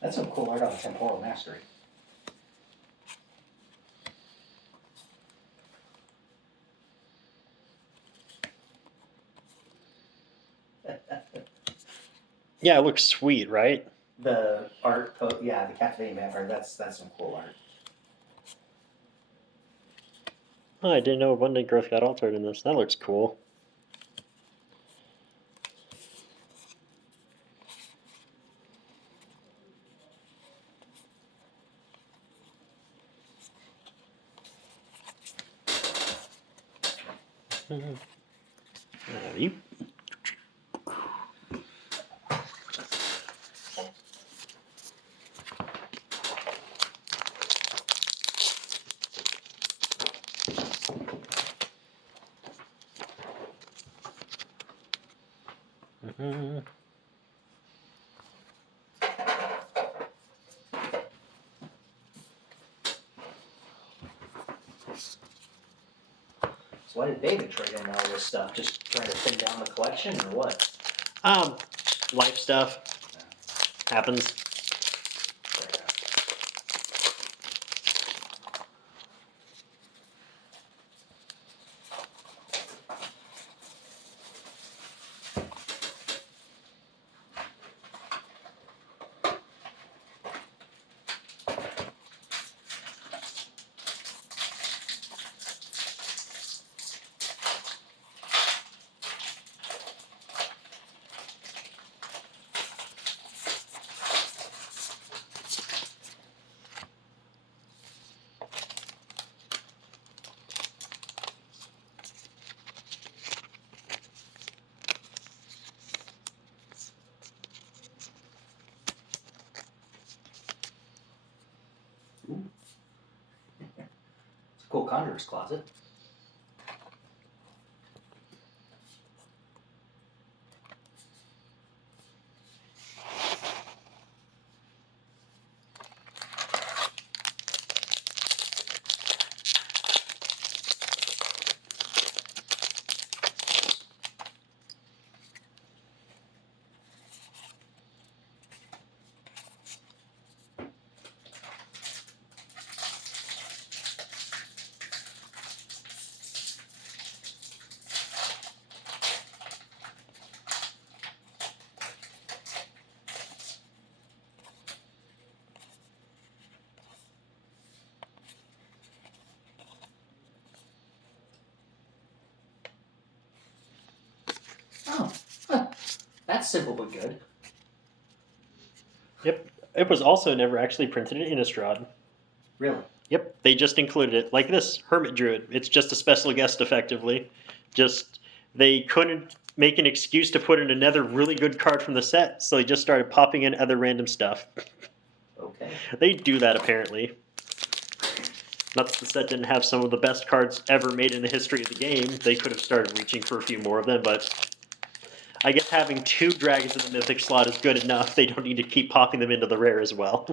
That's some cool art on Temporal Mastery. Yeah, it looks sweet, right? The art, yeah, the Captivating Vampire, that's some cool art. Oh, I didn't know Abundant Growth got altered in this. That looks cool. You. So why did David trade in all this stuff? Just trying to thin down the collection, or what? Life stuff happens. Ooh. It's a cool Conjurer's Closet. Oh, that's simple but good. Yep. It was also never actually printed in Innistrad. Really? Yep. They just included it like this Hermit Druid. It's just a special guest, effectively. Just they couldn't make an excuse to put in another really good card from the set, so they just started popping in other random stuff. Okay. They do that apparently. Not that the set didn't have some of the best cards ever made in the history of the game. They could have started reaching for a few more of them, but I guess having 2 dragons in the mythic slot is good enough. They don't need to keep popping them into the rare as well.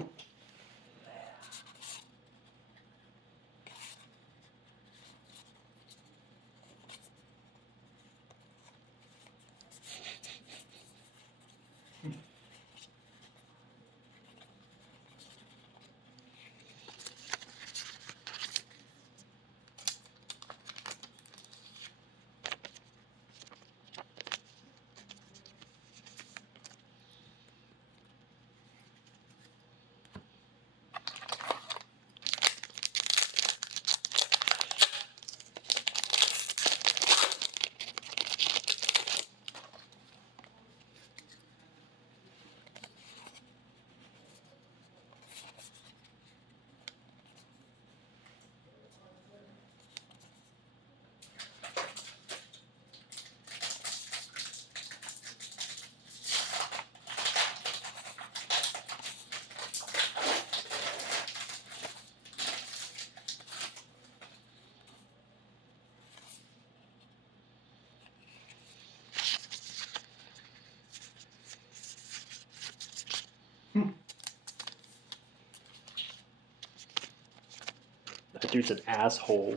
That dude's an asshole.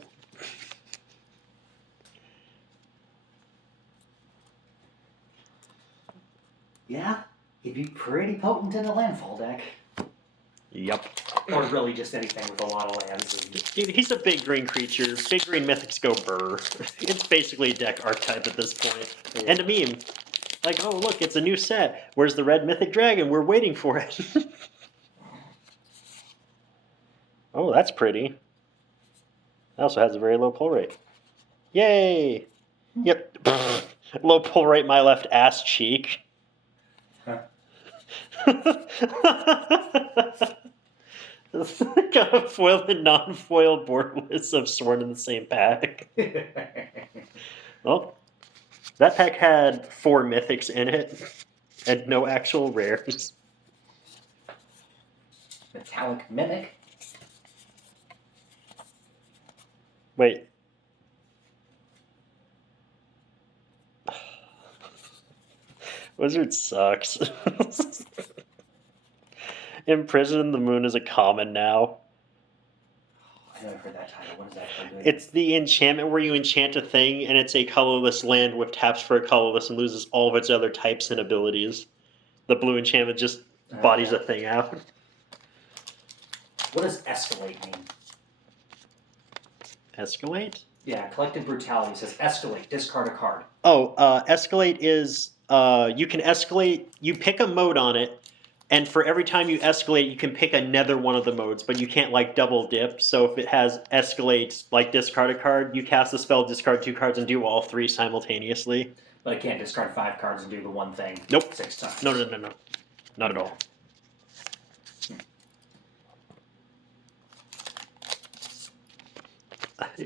Yeah, he'd be pretty potent in a landfall deck. Yep. Or really just anything with a lot of lands. Dude, he's a big green creature. Big green mythics go burr. It's basically a deck archetype at this point. And a meme. Like, oh, look, it's a new set. Where's the red mythic dragon? We're waiting for it. Oh, that's pretty. It also has a very low pull rate. Yay! Yep. Low pull rate, my left ass cheek. Huh. Got a foil and non-foil borderless of Sworn in the same pack. Well, that pack had 4 mythics in it, and no actual rares. Metallic Mimic. Wait. Wizard sucks. Imprison the Moon is a common now. I never heard that title. What is that card doing? It's the enchantment where you enchant a thing and it's a colorless land with taps for a colorless and loses all of its other types and abilities. The blue enchantment just bodies a thing out. What does Escalate mean? Escalate? Yeah, Collective Brutality says escalate, discard a card. Oh, escalate is you can escalate, you pick a mode on it, and for every time you escalate, you can pick another one of the modes, but you can't like double dip. So if it has escalate, like discard a card, you cast the spell, discard 2 cards, and do all 3 simultaneously. But I can't discard 5 cards and do the one thing Nope. 6 times. No. Not at all.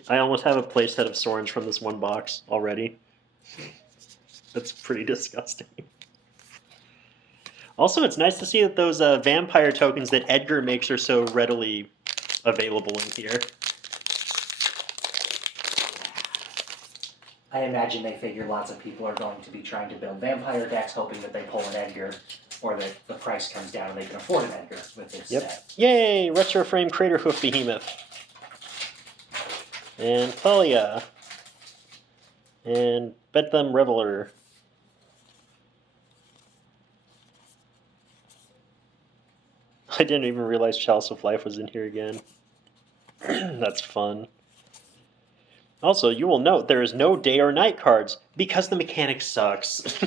I almost have a playset of Sorens from this one box already. That's pretty disgusting. Also, it's nice to see that those vampire tokens that Edgar makes are so readily available in here. I imagine they figure lots of people are going to be trying to build vampire decks, hoping that they pull an Edgar, or that the price comes down and they can afford an Edgar with this set. Yay! Retro Frame Crater Hoof Behemoth. And Thalia. And Bedlam Reveler. I didn't even realize Chalice of Life was in here again. That's fun. Also, you will note there is no day or night cards because the mechanic sucks.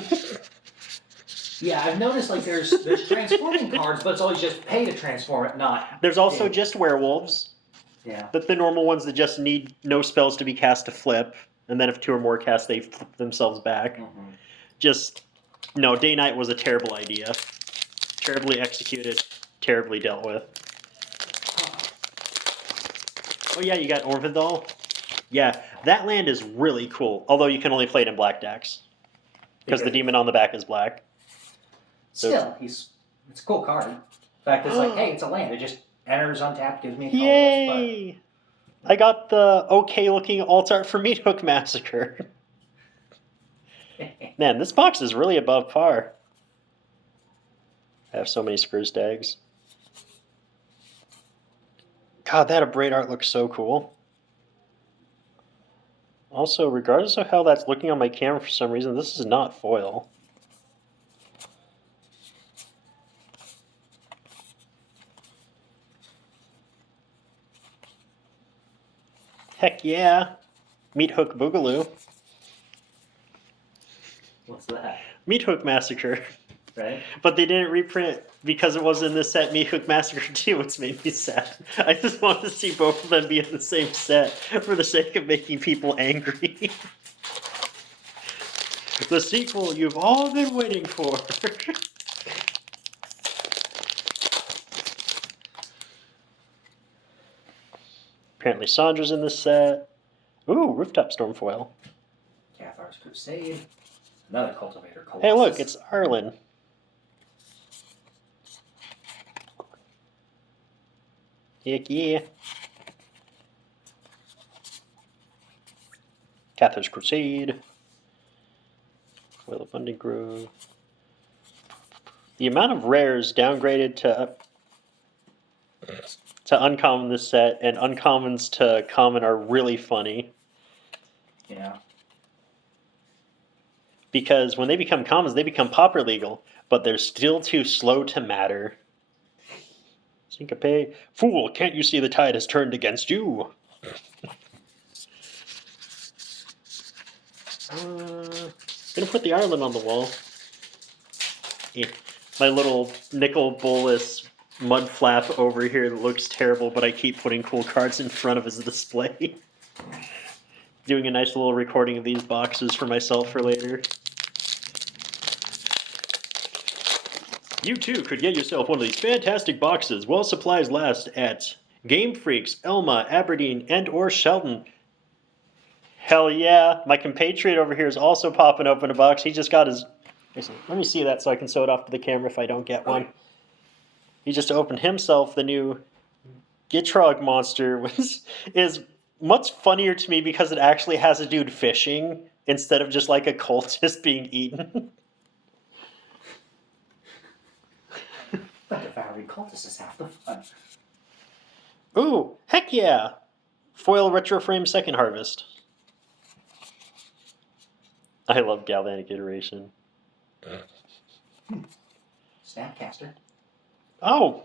Yeah, I've noticed like there's transforming cards, but it's always just pay to transform it, not. There's also just werewolves. Yeah. But the normal ones that just need no spells to be cast to flip, and then if 2 or more cast, they flip themselves back. Mm-hmm. Just, no, day-night was a terrible idea. Terribly executed, terribly dealt with. Oh yeah, you got Orvindal? Yeah, that land is really cool, although you can only play it in black decks. Because the demon on the back is black. So Still, it's a cool card. In fact, it's like, hey, it's a land. It just enters untapped, gives me a colorless, yay! I got the okay-looking alt art for Meat Hook Massacre. Man, this box is really above par. I have so many Screw Stags. God, that Abrade art looks so cool. Also, regardless of how that's looking on my camera for some reason, this is not foil. Heck yeah. Meat Hook Boogaloo. What's that? Meat Hook Massacre. Right? But they didn't reprint because it was in this set Meat Hook Massacre 2, which made me sad. I just wanted to see both of them be in the same set for the sake of making people angry. The sequel you've all been waiting for. Apparently Sandra's in this set. Ooh, Rooftop Stormfoil. Cathar's Crusade. Another Cultivator Colossus. Hey look, it's Arlen. Heck yeah. Cathar's Crusade. Well, Abundant Grove. The amount of rares downgraded to uncommon this set and uncommons to common are really funny. Yeah. Because when they become commons, they become pauper legal, but they're still too slow to matter. Syncope. Fool, can't you see the tide has turned against you? Gonna put the Ireland on the wall. My little nickel bolus mud flap over here that looks terrible, but I keep putting cool cards in front of as a display. Doing a nice little recording of these boxes for myself for later. You too could get yourself one of these fantastic boxes while supplies last at Game Freaks, Elma, Aberdeen, and or Shelton. Hell yeah. My compatriot over here is also popping open a box. He just got his... Let me see that so I can sew it off to the camera if I don't get one. He just opened himself the new Gitrog monster, which is much funnier to me because it actually has a dude fishing instead of just like a cultist being eaten. But devouring cultists is half the fun. Ooh, heck yeah! Foil retro frame second harvest. I love Galvanic Iteration. Snapcaster. Oh,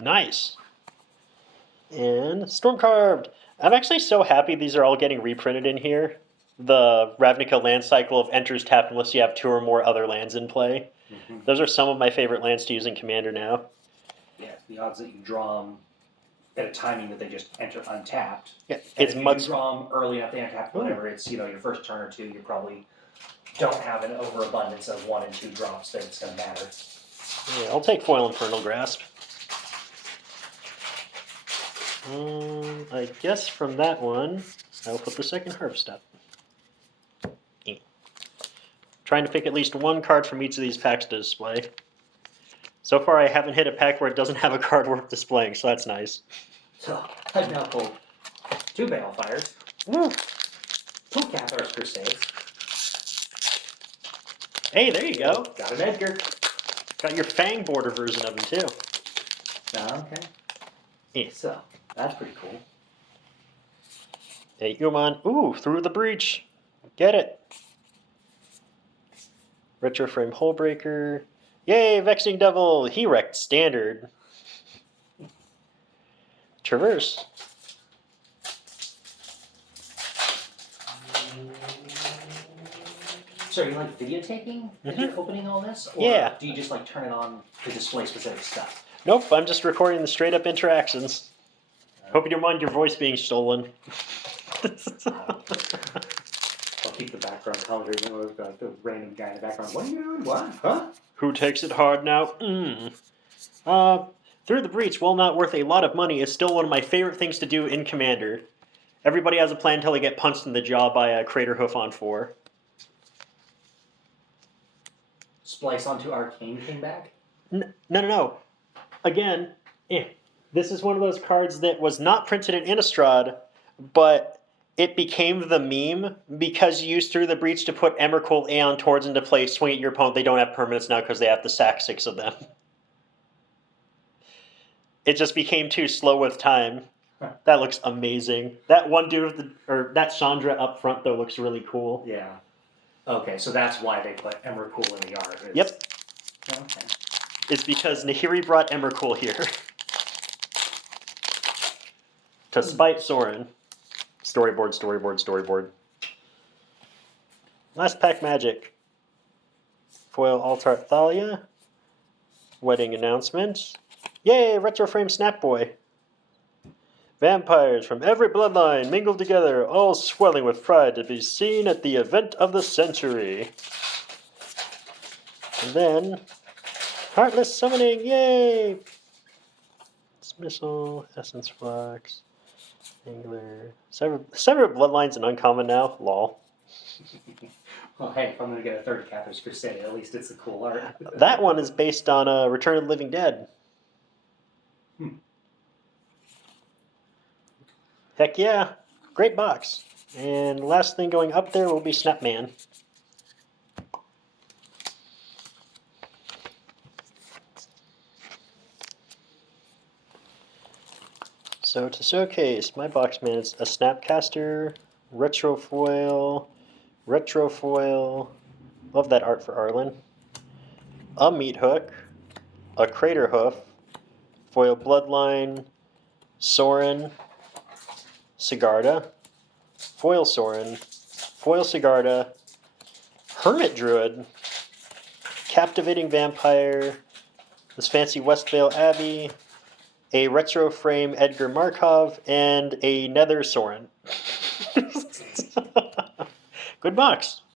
nice. And Stormcarved. I'm actually so happy these are all getting reprinted in here. The Ravnica land cycle of enters tapped unless you have 2 or more other lands in play. Mm-hmm. Those are some of my favorite lands to use in Commander now. Yeah, the odds that you draw them at a timing that they just enter untapped. Yeah, it's much. You draw them early enough, they untap whatever. It's your first turn or two. You probably don't have an overabundance of 1 and 2 drops that it's going to matter. Yeah, I'll take Foil Infernal Grasp. I guess from that one, I'll put the second harvest up. Trying to pick at least 1 card from each of these packs to display. So far, I haven't hit a pack where it doesn't have a card worth displaying, so that's nice. So, I've now pulled 2 Balefires, 2 Cathar's Crusades. Hey, there you go. Got an Edgar. Got your Fang border version of him, too. Okay. Yeah. So, that's pretty cool. Hey, Human. Ooh, Through the Breach. Get it. Retro Frame Hullbreaker. Yay, Vexing Devil. He wrecked Standard. Traverse. So are you like videotaping as you're opening all this? Or yeah. Do you just like turn it on to display specific stuff? Nope, I'm just recording the straight up interactions. Hope you don't mind your voice being stolen. I'll keep the background commentary. The random guy in the background. What are you doing? What? Huh? Who takes it hard now? Through the Breach, while not worth a lot of money, is still one of my favorite things to do in Commander. Everybody has a plan until they get punched in the jaw by a Crater Hoof on 4. Splice onto Arcane came back? No. Again, this is one of those cards that was not printed in Innistrad, but it became the meme because you used Through the Breach to put Emrakul Aeon Tords into play, swing at your opponent. They don't have permanents now because they have to sack 6 of them. It just became too slow with time. That looks amazing. That one dude, that Chandra up front, though, looks really cool. Yeah. Okay, so that's why they put Emrakul in the yard. Yep. Okay. It's because Nahiri brought Emrakul here. To spite Sorin. Storyboard. Last pack magic. Foil Altar Thalia. Wedding announcement. Yay, Retro Frame Snapboy. Vampires from every bloodline mingled together, all swelling with pride to be seen at the event of the century. And then, Heartless Summoning, yay! Dismissal, Essence Flux, Angler. Severed Bloodlines and Uncommon now, lol. Well, hey, if I'm going to get a third Cathar's Crusade, at least it's a cool art. That one is based on Return of the Living Dead. Heck yeah. Great box. And last thing going up there will be Snapman. So to showcase my box man, it's a Snapcaster, Retrofoil, love that art for Arlen, a Meat Hook, a Crater Hoof, foil Bloodline, Sorin, Sigarda, foil Sorin, foil Sigarda, Hermit Druid, Captivating Vampire, this fancy Westvale Abbey, a retro frame Edgar Markov, and a Nether Sorin. Good box.